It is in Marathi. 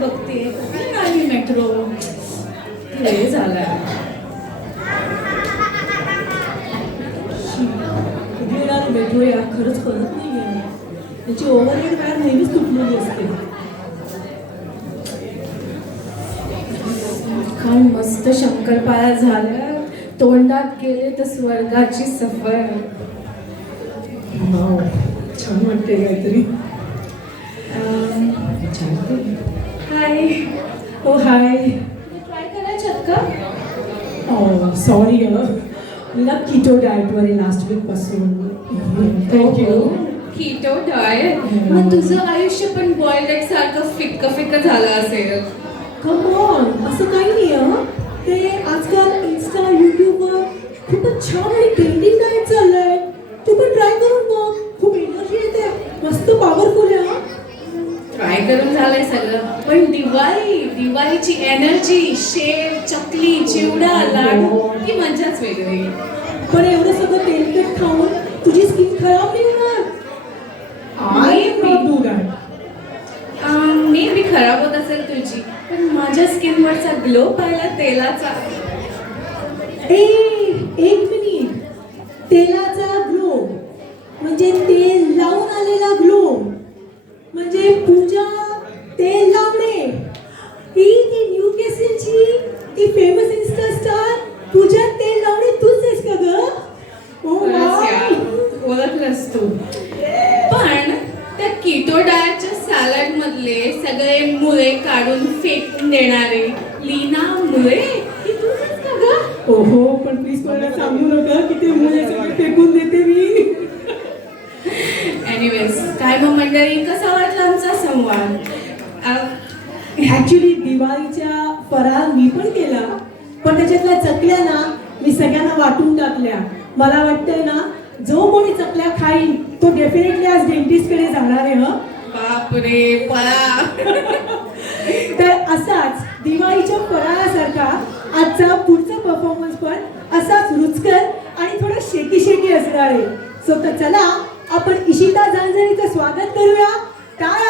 बघते कधी नाही मेट्रो हे झालाय. कधी येणार मेट्रो यार खरंच कळत नाहीये. त्याची ओव्हरहेड वायर नेहमीच तुटलेली असते. काय मस्त शंकरपाळ्या झाल्या, तोंडात गेले तर स्वर्गाची सफर. छान वाटते काहीतरी. हाय. हो हाय. ट्राय करायच्यात का? सॉरी मला कीटो डाएटवर आहे लास्ट वीक पासून. थँक्यू. Keto diet? मग तुझं आयुष्य पण बॉइल्ड एग सारखं फिक्क झालं असेल. कम ऑन, असं काही नाही हं. ते आजकाल इन्स्टा यूट्यूबवर खूपच छान आणि ट्रेंडिंग डाएट चाललंय. तू पण ट्राय करून बघ. खूप एनर्जी येते, मस्त पॉवरफुल आहे. ट्राय करून झालंय सगळं, पण दिवाळीची एनर्जी, शेव, चकली, चिवडा, लाडू ही मजाच वेगळी. पण एवढं सगळं तेलकट खाऊन तुझी स्किन खराब नाही होणार. मे बी खराब होत असेल तुझी, पण माझ्या स्किनवरचा ग्लो पाहिला तेलाचा. एक मिनिट. तेलाचा ग्लो म्हणजे तेल लावून आलेला ग्लो म्हणजे पूजा तेल लावणे. ही ती न्यू केसची ती फेमस इन्स्टा स्टार पूजा तेल लावणे तूच आहेस का ग? ओळखलंस तू. पण त्या कीटो डाएटच्या सॅलड मधले सगळे मुळे काढून फेकून देणारे लीना मुळे ही तूच आहेस का ग? ओहो, पण प्लीज मला सांगू नका की ते मुळे सगळे फेकून देते मी. एनिवेज, काय मग मंडळी, कसा वाटला आमचा संवाद? ऍक्च्युली दिवाळीच्या फराळ मी पण केला, पण त्याच्यातल्या चकल्या ना मी सगळ्यांना वाटून टाकल्या. मला वाटतंय ना जो कोणी चकल्या खाईल तो डेफिनेटली आज डेंटिस्ट कडे जाणार आहे. बापरे, पळा. तर असाच दिवाळीच्या फराळासारखा आजचा पुढचा परफॉर्मन्स पण असाच रुचकर आणि थोडा शेकी असणार आहे. सो तर चला आपण इशिता जानजरीचं स्वागत करूया. टाळ्या.